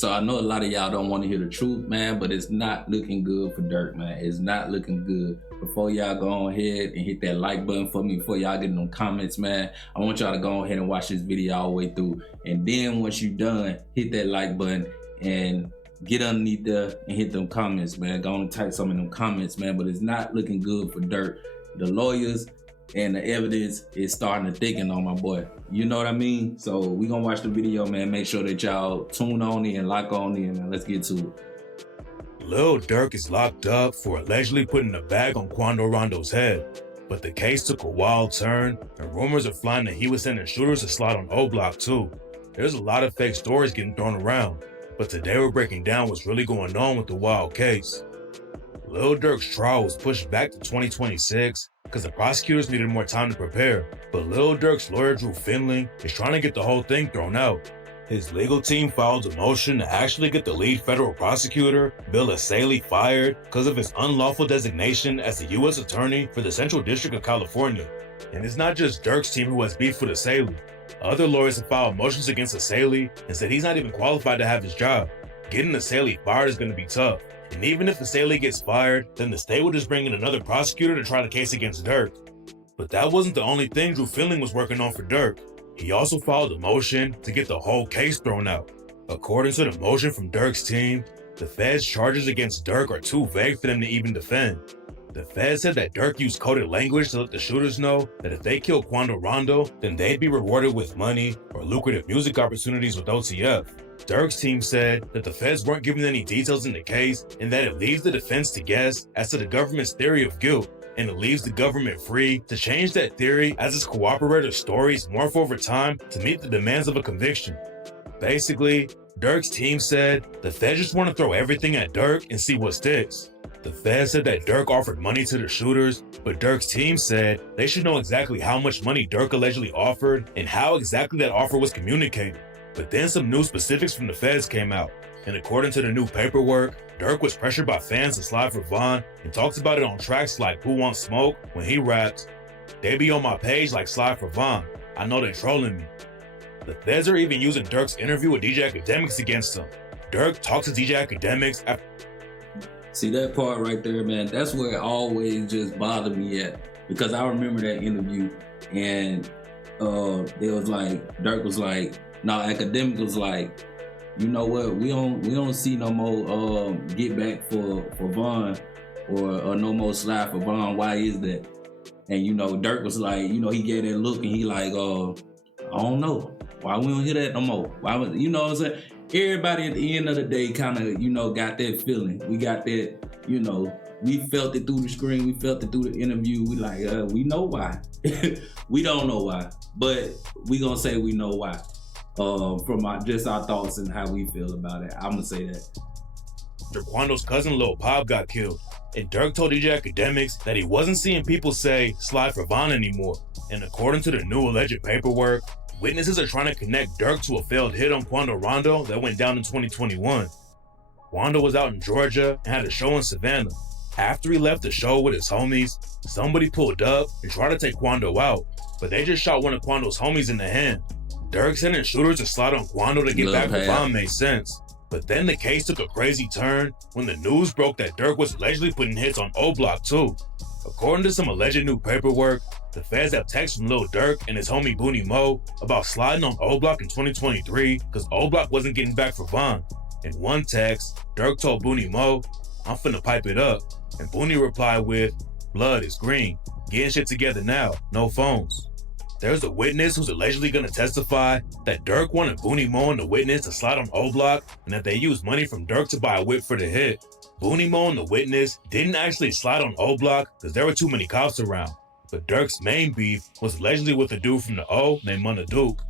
So I know a lot of y'all don't want to hear the truth, man, but it's not looking good for Durk, man. It's not looking good. Before y'all go ahead and hit that like button for me, before y'all get in them comments, man, I want y'all to go ahead and watch this video all the way through. And then once you're done, hit that like button and get underneath there and hit them comments, man. Go on and type some of them comments, man. But it's not looking good for Durk. The lawyers and the evidence is starting to thicken on my boy. You know what I mean? So we gonna watch the video, man. Make sure that y'all tune on in, lock on in, man. Let's get to it. Lil Durk is locked up for allegedly putting a bag on Quando Rondo's head. But the case took a wild turn, and rumors are flying that he was sending shooters to slide on O Block too. There's a lot of fake stories getting thrown around, but today we're breaking down what's really going on with the wild case. Lil Durk's trial was pushed back to 2026 because the prosecutors needed more time to prepare, but Lil Durk's lawyer Drew Finling is trying to get the whole thing thrown out. His legal team filed a motion to actually get the lead federal prosecutor, Bill Asaley, fired because of his unlawful designation as the U.S. Attorney for the Central District of California. And it's not just Durk's team who has beef with Asaley. Other lawyers have filed motions against Asaley and said he's not even qualified to have his job. Getting Asaley fired is going to be tough. And even if Asaley gets fired, then the state will just bring in another prosecutor to try the case against Durk. But that wasn't the only thing Drew Finling was working on for Durk. He also filed a motion to get the whole case thrown out. According to the motion from Durk's team, the Fed's charges against Durk are too vague for them to even defend. The Fed said that Durk used coded language to let the shooters know that if they kill Quando Rondo, then they'd be rewarded with money or lucrative music opportunities with OTF. Durk's team said that the feds weren't giving any details in the case and that it leaves the defense to guess as to the government's theory of guilt, and it leaves the government free to change that theory as its cooperators' stories morph over time to meet the demands of a conviction. Basically, Durk's team said the feds just want to throw everything at Durk and see what sticks. The feds said that Durk offered money to the shooters, but Durk's team said they should know exactly how much money Durk allegedly offered and how exactly that offer was communicated. But then some new specifics from the feds came out, and according to the new paperwork, Durk was pressured by fans to slide for Von and talks about it on tracks like Who Wants Smoke when he raps, "They be on my page like slide for Von, I know they trolling me." The feds are even using Durk's interview with DJ Academics against him. Durk talks to DJ Academics after. See that part right there, man? That's where it always just bothered me at, because I remember that interview and it was like, Durk was like, no, Academic was like, you know what, we don't see no more get back for Von or no more slide for Von. Why is that? And you know, Durk was like, you know, he gave that look and he like, I don't know. Why we don't hear that no more? Why was, you know what I'm saying? Everybody at the end of the day kind of, you know, got that feeling. We got that, you know, we felt it through the screen. We felt it through the interview. We like, we know why. We don't know why, but we gonna say we know why. From just our thoughts and how we feel about it. I'm gonna say that. Quando's cousin Lil Pop got killed, and Durk told DJ Academics that he wasn't seeing people say slide for Von anymore. And according to the new alleged paperwork, witnesses are trying to connect Durk to a failed hit on Quando Rondo that went down in 2021. Quando was out in Georgia and had a show in Savannah. After he left the show with his homies, somebody pulled up and tried to take Quando out, but they just shot one of Quando's homies in the hand. Durk sending shooters to slide on Quando to get back to Von made sense. But then the case took a crazy turn when the news broke that Durk was allegedly putting hits on O Block too. According to some alleged new paperwork, the feds have texts from Lil Durk and his homie Booney Mo about sliding on O Block in 2023 because O Block wasn't getting back for Von. In one text, Durk told Booney Mo, "I'm finna pipe it up," and Booney replied with, "Blood is green, getting shit together now, no phones." There's a witness who's allegedly gonna testify that Durk wanted Booney Mo and the witness to slide on O Block and that they used money from Durk to buy a whip for the hit. Booney Mo and the witness didn't actually slide on O Block because there were too many cops around. But Durk's main beef was allegedly with a dude from the O named Munna Duke.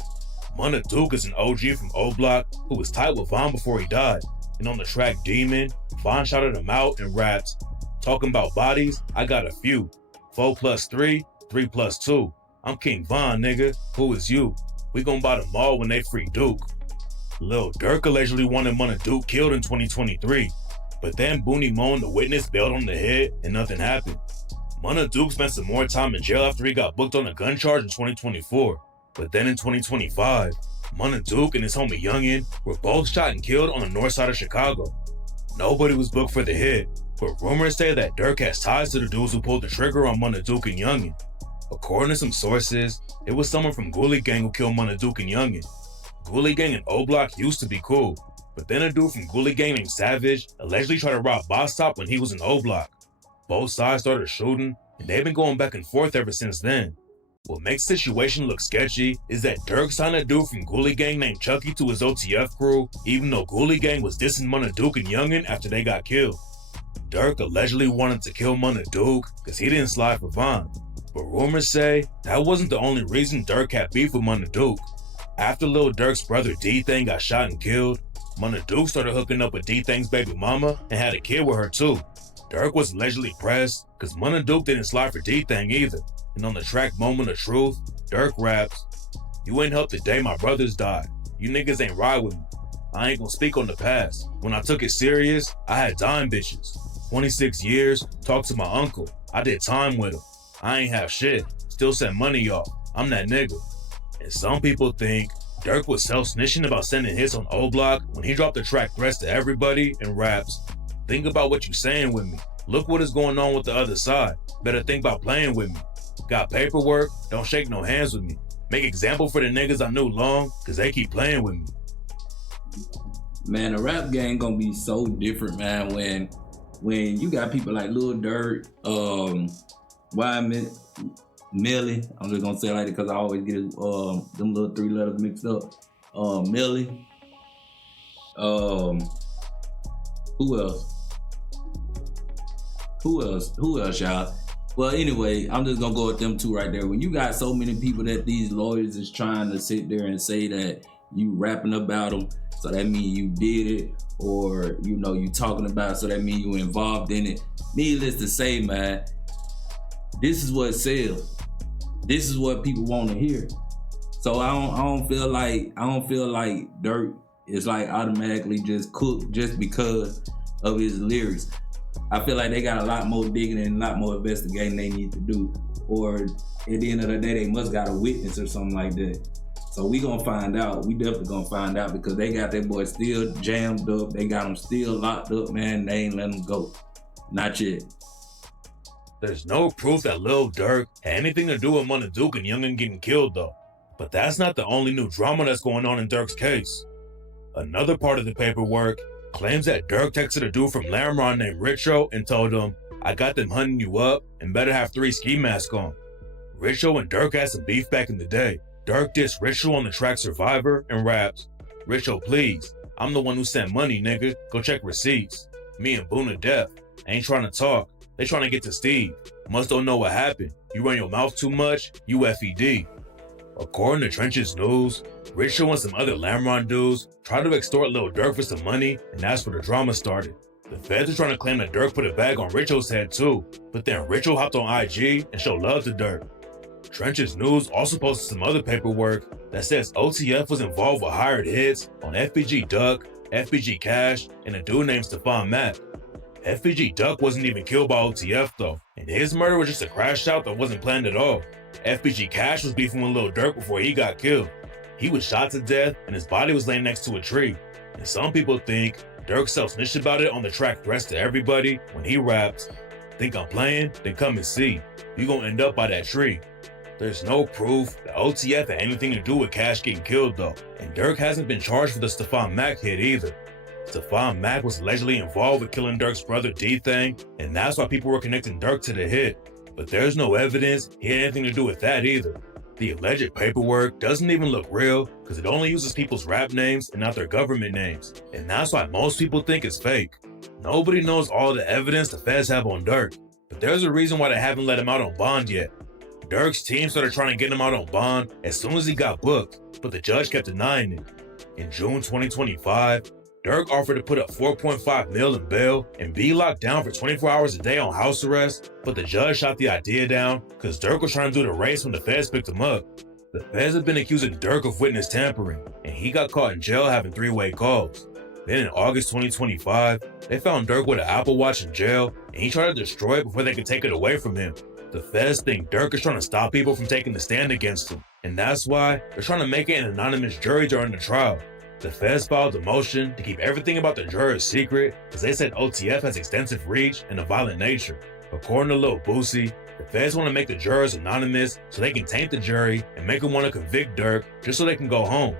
Munna Duke is an OG from O Block who was tight with Von before he died. And on the track Demon, Von shouted him out and raps, "Talking about bodies, I got a few. 4 plus 3, 3 plus 2. I'm King Von, nigga. Who is you? We gon' buy them all when they free Duke." Lil Durk allegedly wanted Munna Duke killed in 2023, but then Booney Mo and the witness bailed on the hit and nothing happened. Munna Duke spent some more time in jail after he got booked on a gun charge in 2024, but then in 2025, Munna Duke and his homie Youngin were both shot and killed on the north side of Chicago. Nobody was booked for the hit, but rumors say that Durk has ties to the dudes who pulled the trigger on Munna Duke and Youngin. According to some sources, it was someone from Ghoulie Gang who killed Munna Duke and Youngin. Ghoulie Gang and O-Block used to be cool, but then a dude from Ghoulie Gang named Savage allegedly tried to rob Boss Top when he was in O-Block. Both sides started shooting, and they've been going back and forth ever since then. What makes the situation look sketchy is that Durk signed a dude from Ghoulie Gang named Chucky to his OTF crew, even though Ghoulie Gang was dissing Munna Duke and Youngin after they got killed. Durk allegedly wanted to kill Munna Duke because he didn't slide for Von, but rumors say that wasn't the only reason Durk had beef with Munna Duke. After Lil Durk's brother D-Thang got shot and killed, Munna Duke started hooking up with D-Thang's baby mama and had a kid with her too. Durk was allegedly pressed because Munna Duke didn't slide for D-Thang either, and on the track Moment of Truth, Durk raps, "You ain't helped the day my brothers died. You niggas ain't ride with me. I ain't gonna speak on the past. When I took it serious, I had dime bitches. 26 years, talked to my uncle. I did time with him. I ain't have shit. Still sent money off. I'm that nigga." And some people think Durk was self-snitching about sending hits on O-Block when he dropped the track Threats to Everybody and raps, "Think about what you saying with me. Look what is going on with the other side. Better think about playing with me. Got paperwork, don't shake no hands with me. Make example for the niggas I knew long, cause they keep playing with me." Man, the rap game gonna be so different, man, when you got people like Lil Durk, Wyman, Millie. I'm just gonna say it like that because I always get them little three letters mixed up. Millie. Who else? Who else, y'all? Well, anyway, I'm just gonna go with them two right there. When you got so many people that these lawyers is trying to sit there and say that you rapping about them, so that means you did it, or you talking about it, so that means you involved in it. Needless to say, man, this is what sells. This is what people want to hear. So I don't feel like Durk is like automatically just cooked just because of his lyrics. I feel like they got a lot more digging and a lot more investigating they need to do. Or at the end of the day, they must got a witness or something like that. So we gonna find out. We definitely gonna find out because they got that boy still jammed up. They got him still locked up, man. They ain't letting him go. Not yet. There's no proof that Lil Durk had anything to do with Munna Duke and Youngin getting killed though. But that's not the only new drama that's going on in Durk's case. Another part of the paperwork claims that Durk texted a dude from Lamron named Richo and told him, "I got them hunting you up and better have 3 ski masks on." Richo and Durk had some beef back in the day. Durk dissed Richo on the track Survivor and raps, "Richo, please, I'm the one who sent money, nigga. Go check receipts. Me and Boone are deaf. Ain't trying to talk. They trying to get to Steve. Must don't know what happened. You run your mouth too much, you FED." According to Trench's News, Richo and some other Lamron dudes tried to extort Lil Durk for some money, and that's where the drama started. The feds are trying to claim that Durk put a bag on Richo's head too, but then Richo hopped on IG and showed love to Durk. Trench's News also posted some other paperwork that says OTF was involved with hired hits on FBG Duck, FBG Cash, and a dude named Stephon Mack. FBG Duck wasn't even killed by OTF though, and his murder was just a crash out that wasn't planned at all. FBG Cash was beefing with Lil Durk before he got killed. He was shot to death and his body was laying next to a tree. And some people think Durk self-snitched about it on the track Threats to Everybody when he raps, "Think I'm playing? Then come and see. You gonna end up by that tree." There's no proof that OTF had anything to do with Cash getting killed though, and Durk hasn't been charged for the Stephon Mack hit either. Stephon Mack was allegedly involved with killing Durk's brother D-Thang, and that's why people were connecting Durk to the hit. But there's no evidence he had anything to do with that either. The alleged paperwork doesn't even look real because it only uses people's rap names and not their government names, and that's why most people think it's fake. Nobody knows all the evidence the feds have on Durk, but there's a reason why they haven't let him out on bond yet. Durk's team started trying to get him out on bond as soon as he got booked, but the judge kept denying it. In June 2025, Durk offered to put up $4.5 million in bail and be locked down for 24 hours a day on house arrest, but the judge shot the idea down because Durk was trying to do the race when the feds picked him up. The feds have been accusing Durk of witness tampering, and he got caught in jail having 3-way calls. Then in August 2025, they found Durk with an Apple Watch in jail, and he tried to destroy it before they could take it away from him. The feds think Durk is trying to stop people from taking the stand against him. And that's why they're trying to make it an anonymous jury during the trial. The feds filed a motion to keep everything about the jurors secret because they said OTF has extensive reach and a violent nature. According to Lil Boosie, the feds want to make the jurors anonymous so they can taint the jury and make them want to convict Durk just so they can go home.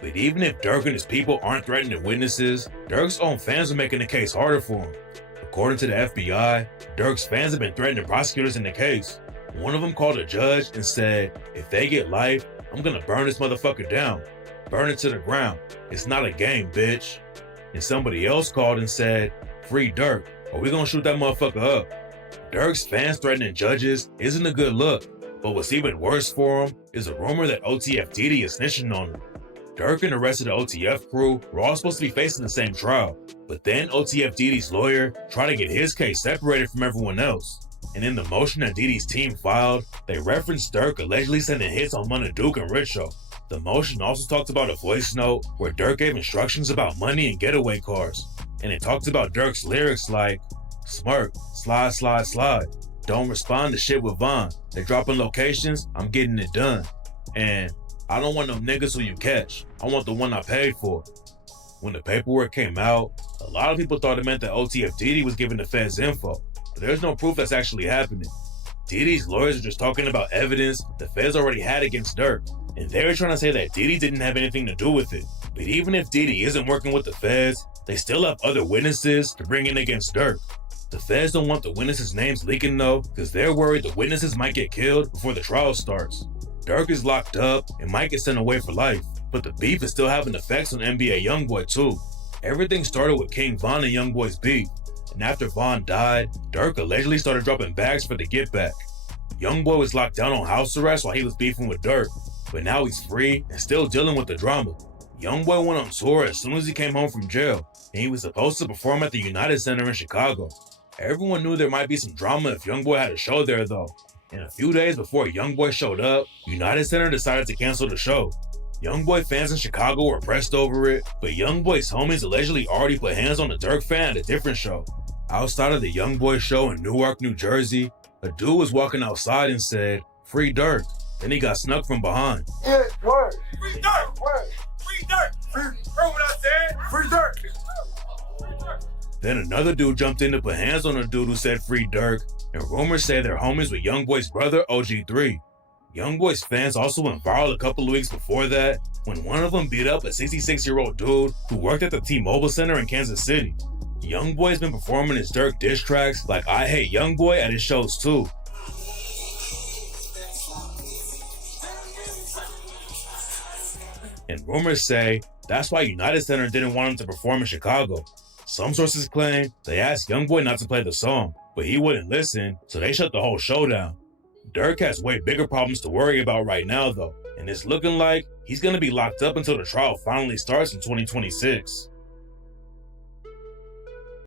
But even if Durk and his people aren't threatening witnesses, Durk's own fans are making the case harder for him. According to the FBI, Durk's fans have been threatening prosecutors in the case. One of them called a judge and said, "If they get life, I'm gonna burn this motherfucker down. Burn it to the ground. It's not a game, bitch." And somebody else called and said, "Free Durk, or we gonna shoot that motherfucker up." Durk's fans threatening judges isn't a good look, but what's even worse for him is a rumor that OTF Diddy is snitching on him. Durk and the rest of the OTF crew were all supposed to be facing the same trial, but then OTF Diddy's lawyer tried to get his case separated from everyone else. And in the motion that Diddy's team filed, they referenced Durk allegedly sending hits on Money Duke and Richo. The motion also talked about a voice note where Durk gave instructions about money and getaway cars. And it talked about Durk's lyrics like, "Smirk, slide, slide, slide. Don't respond to shit with Vaughn. They dropping locations, I'm getting it done. And I don't want them niggas who you catch. I want the one I paid for." When the paperwork came out, a lot of people thought it meant that OTF Diddy was giving the feds info, but there's no proof that's actually happening. Diddy's lawyers are just talking about evidence the feds already had against Durk, and they're trying to say that Diddy didn't have anything to do with it. But even if Diddy isn't working with the feds, they still have other witnesses to bring in against Durk. The feds don't want the witnesses' names leaking though, because they're worried the witnesses might get killed before the trial starts. Durk is locked up and might get sent away for life, but the beef is still having effects on NBA YoungBoy too. Everything started with King Von and YoungBoy's beef, and after Von died, Durk allegedly started dropping bags for the get back. YoungBoy was locked down on house arrest while he was beefing with Durk, but now he's free and still dealing with the drama. YoungBoy went on tour as soon as he came home from jail, and he was supposed to perform at the United Center in Chicago. Everyone knew there might be some drama if YoungBoy had a show there though. And a few days before YoungBoy showed up, United Center decided to cancel the show. YoungBoy fans in Chicago were pressed over it, but YoungBoy's homies allegedly already put hands on a Durk fan at a different show. Outside of the YoungBoy show in Newark, New Jersey, a dude was walking outside and said, "Free Durk." Then he got snuck from behind. Yeah, word. Free Durk! Word. Free Durk! Heard what I said? Free Durk. Then another dude jumped in to put hands on a dude who said "Free Durk," and rumors say they're homies with YoungBoy's brother OG3. YoungBoy's fans also went viral a couple of weeks before that when one of them beat up a 66-year-old dude who worked at the T-Mobile Center in Kansas City. YoungBoy's been performing his Durk diss tracks like "I Hate YoungBoy" at his shows too. And rumors say that's why United Center didn't want him to perform in Chicago. Some sources claim they asked YoungBoy not to play the song, but he wouldn't listen, so they shut the whole show down. Durk has way bigger problems to worry about right now though, and it's looking like he's gonna be locked up until the trial finally starts in 2026.